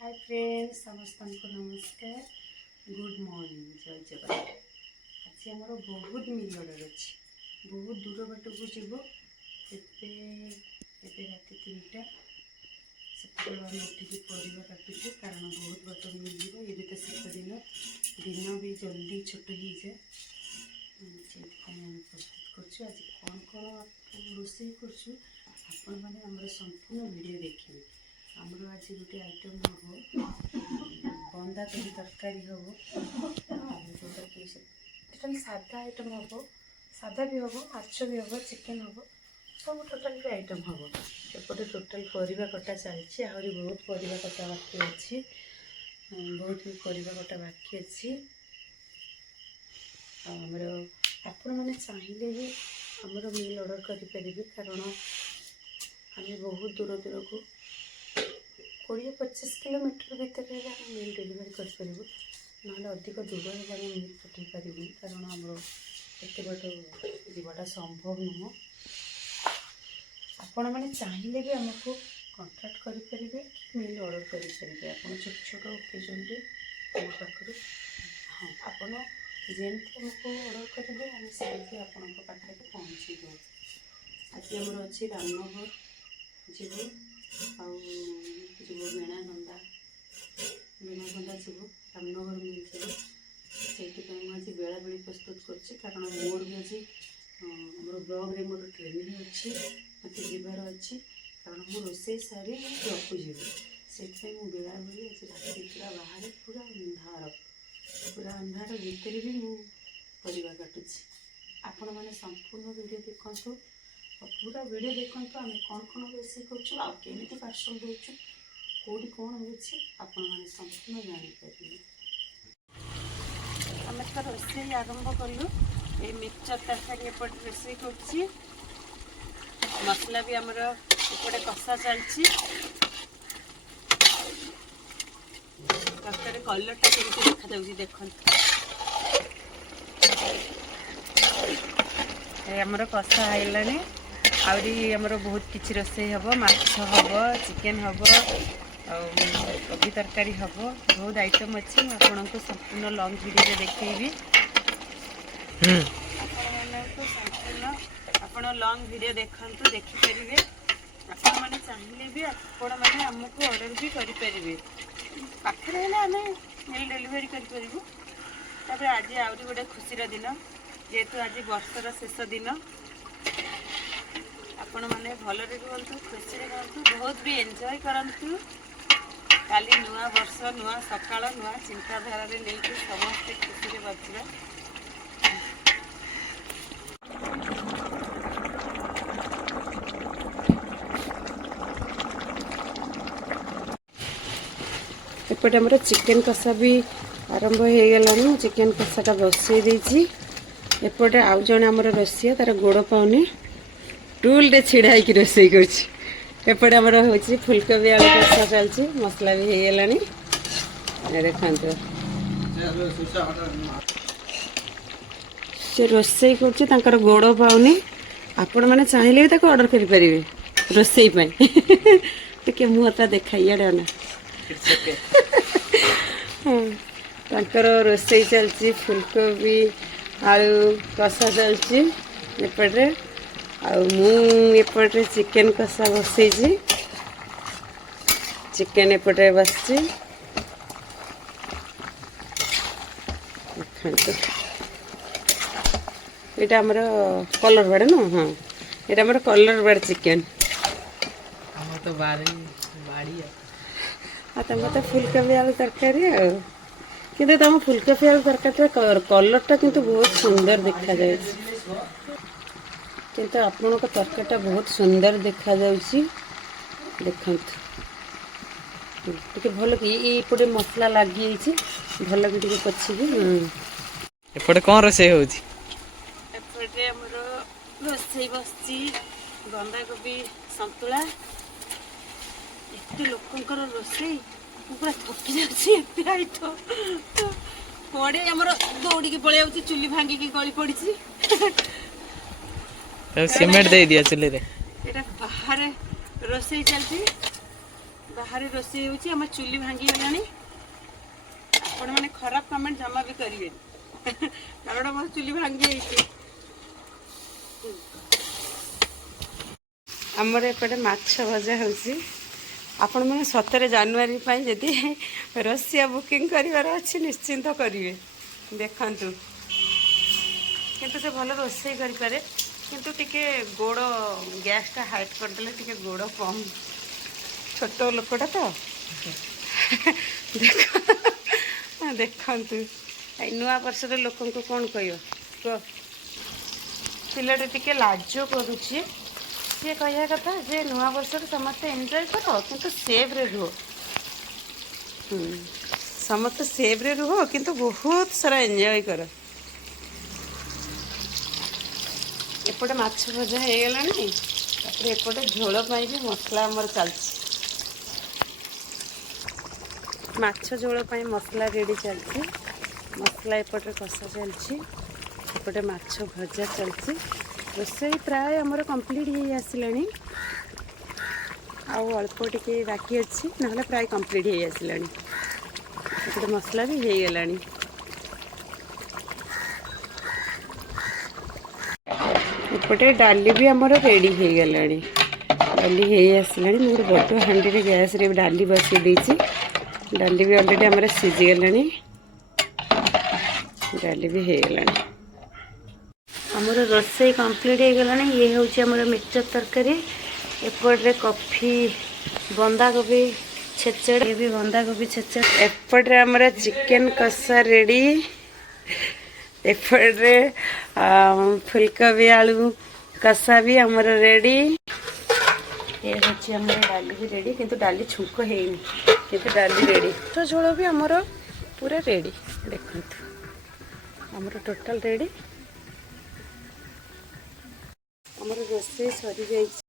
Hi friends समस्त को नमस्कार गुड मॉर्निंग जय जगन्नाथ। आज आम बहुत मिल ऑर्डर अच्छी बहुत दूर बाट को जीव एबे राति 3टा से आम उठिक परिवा काटुଛୁ कारण बहुत बाट मिल ये तो शीत दिन दिन भी जल्दी छोट हो जाए से प्रस्तुत कर आज कौन कौन रोषे कर संपूर्ण वीडियो देखिए। आमर आज गोटे आइटम हम बंदा कोबी तरकारी हम जोटा कि टोटाल सादा आइटम हम सादा भी हम माछ भी हम चिकेन हम सब टोटाल भी आइटम हम एपटे टोटाल परिवा कटा चलती आहरी बहुत परिवा कटा बाकी अच्छी बहुत भी परिवा कटा बाकी अच्छी आमर आपण मैंने चाहिए भी आमर मिल ऑर्डर करें कारण आम बहुत दूर दूर को 20-25 किलोमीटर भितर मिल डेलीवरी करूँ ना अधिक दूर है मिल पठे पारूँ कारण आमर एत बाट जीवाटा संभव नुह। आपण मैंने चाहिए भी आमको कॉन्टैक्ट करेंगे मिल ऑर्डर करेंगे आप छोट छोट ओकेजन आम पाखर हाँ आपड़ जमी आमको ऑर्डर करेंगे आम से आपण पाखे पहुँची दो। आज आमर अच्छी रामनगर जीव जीव बेणागंदा जीव रामनगर मिल जीव से मुझे बेला बेली प्रस्तुत कर मोर भी आज मोर ब्लॉग रे मोर ट्रेनिंग अच्छी मत जीवार अच्छी कारण मो रोसे सारी ब्लॉक को जीव से बेला बेली आज राति पूरा बाहर पूरा अंधार भितर भी मु परिवा काटुची आपण मैंने संपूर्ण वीडियो देखु पूरा वीडियो देखो आम कौन कौन रोषे करमी पार्सल दूचु कौटी कौन होने संपूर्ण जापर आम तो रोषे आरंभ कलु ये मिक्सचर तरकारी एपटे रोषे कर मसला भी आमर एपटे कषा चलती तरकारी कलरटा केमती देखा जाऊँगी देखो आमर कषा आइलानी आउरी आमर बहुत किछि रोषे हम माछ हम चिकेन हम कोबी तरकारी हम बहुत आइटम अच्छी आपको संपूर्ण लॉन्ग वीडियो देखी संपूर्ण आप लॉन्ग वीडियो देखु देखिपारे आपण मैंने चाहिए भी आपण मैंने आमको ऑर्डर भी करें पाखे आम मिल डेलीवरी करें। आज आउरी गोटे खुशीर दिन जेहेतु आज वर्षर शेष दिन आपण मैंने भल रुहतु खुशी रुहतु बहुत भी एंजॉय करंतु काली नुआ वर्ष नुआ सकाळ नुआ चिंताधारा नहीं समस्ते खुशी बचा एपटे आमर चिकेन कषा भी आरंभ हो गलानी चिकेन कषाटा बसई देछि एपटे आउ जने आमर रोषिया तार गोड़ पाउनी टूल रे छिड़ा होकर रोषे करपटे आमर हूँ फुलकोबी आलू कषा चलती मसला भी हो गलानी देखा से रोषे कर गोड़ पाऊनी आपण मैंने चाहिए भी ऑर्डर करेंगे रोषे टे मुहटा देखा इे ना रोषे चलती फुलकोबी आलू कषा चलती एपटे आउपटे चिकेन कषा बसई चिकेन एपटे बस यहाँ आमर कलर बाड़ न हाँ यहाँ आमर कलर बाड़ चिकेन तो तुम तो फुलकोबी आलू तरकारी कि तुम फुलकोबी आलू तरकारी कलरटा किंतु बहुत सुंदर देखा जाए किंतु आपण तरकारीटा बहुत सुंदर देखा जाउची देखु टे भल कि मसला लगी भल कि पछी एपटे कौन रोषे होची एपटे हमर रोषे बसची बंदा कोबी संतुला एते लोकंकर रोषे पूरा थकी जाउची एते आइटम पड़े हमर दौड़ी के पळे आउची चुली भांगी की गली पड़ीची सीमेंट दे दिया चुले रे एटा बाहर रोषे चलती ବାହାରେ ରୋଷେଇ ହେଉଛି ଆମ ଚୁଲି ଭାଙ୍ଗିଗଲାଣି। ଆପଣମାନେ ଖରାପ କମେଣ୍ଟ ଜମା ବି କରିବେନି କାରଣ ମୋ ଚୁଲି ଭାଙ୍ଗି ଯାଇଛି। ଆମର ଏପଟେ ମାଛ ଭଜା ହେଉଛି। ଆପଣମାନେ ସତରେ ଜାନୁଆରୀ ପାଇଁ ଯଦି ରୋଷିଆ ବୁକିଂ କରିବାର ଅଛି ନିଶ୍ଚିନ୍ତ କରିବେ। ଦେଖନ୍ତୁ କିନ୍ତୁ ସେ ଭଲ ରୋଷେଇ କରିପାରେ, କିନ୍ତୁ ଟିକେ ଗୋଡ଼ ଗ୍ୟାସ୍ଟା ହାଇଟ୍ କରିଦେଲେ ଟିକେ ଗୋଡ଼ କମ୍, ଛୋଟ ଲୋକଟା ତ ଦେଖନ୍ତୁ ଏଇ ନୂଆ ବର୍ଷର ଲୋକଙ୍କୁ କ'ଣ କହିବ କୁହ? ପିଲାଟା ଟିକେ ଲାଜ କରୁଛି। ସିଏ କହିବା କଥା ଯେ ନୂଆ ବର୍ଷରେ ସମସ୍ତେ ଏନ୍ଜୟ କର କିନ୍ତୁ ସେଭ୍ରେ ରୁହ। ସମସ୍ତେ ସେଭ୍ରେ ରୁହ କିନ୍ତୁ ବହୁତ ସାରା ଏନ୍ଜୟ କର। ଏପଟେ ମାଛ ଭଜା ହେଇଗଲାଣି, ତାପରେ ଏପଟେ ଝୋଳ ପାଇଁ ବି ମସଲା ଆମର ଚାଲିଛି। ମାଛ ଝୋଳ ପାଇଁ ମସଲା ରେଡ଼ି ଚାଲିଛି। ମସଲା ଏପଟେ କଷା ଚାଲିଛି, ଏପଟେ ମାଛ ଭଜା ଚାଲିଛି। ରୋଷେଇ ପ୍ରାୟ ଆମର କମ୍ପ୍ଲିଟ୍ ହେଇ ଆସିଲାଣି, ଆଉ ଅଳ୍ପ ଟିକେ ବାକି ଅଛି, ନହେଲେ ପ୍ରାୟ କମ୍ପ୍ଲିଟ୍ ହେଇ ଆସିଲାଣି। ଏପଟେ ମସଲା ବି ହେଇଗଲାଣି। ଏପଟେ ଡାଲି ବି ଆମର ରେଡ଼ି ହେଇଗଲାଣି। ଡାଲି ହେଇ ଆସିଲାଣି। ମୁଁ ଗୋଟେ ବଡ଼ ହାଣ୍ଡିରେ ଗ୍ୟାସ୍ରେ ଡାଲି ବସାଇ ଦେଇଛି। ଡାଲି ବି ଅଲରେଡ଼ି ଆମର ସିଝିଗଲାଣି, ଡାଲି ବି ହେଇଗଲାଣି। ଆମର ରୋଷେଇ କମ୍ପ୍ଲିଟ୍ ହେଇଗଲାଣି। ଇଏ ହେଉଛି ଆମର ମିକ୍ସଚର ତରକାରୀ। ଏପଟରେ କଫି ବନ୍ଧାକୋବି ଛେଚେଡ଼ା, ଇଏ ବି ବନ୍ଧାକୋବି ଛେଚେଡ଼ା। ଏପଟରେ ଆମର ଚିକେନ କଷା ରେଡ଼ି। ଏପଟରେ ଫୁଲକୋବି ଆଳୁ କଷା ବି ଆମର ରେଡ଼ି। ଏ ହେଉଛି ଆମର ଡାଲି ବି ରେଡ଼ି, କିନ୍ତୁ ଡାଲି ଛୁଙ୍କ ହେଇନି, କିନ୍ତୁ ଡାଲି ରେଡ଼ି। ଝୋଳ ବି ଆମର ପୁରା ରେଡ଼ି। ଦେଖନ୍ତୁ ଆମର ଟୋଟାଲ୍ ରେଡ଼ି। ଆମର ରୋଷେଇ ସରିଯାଇଛି।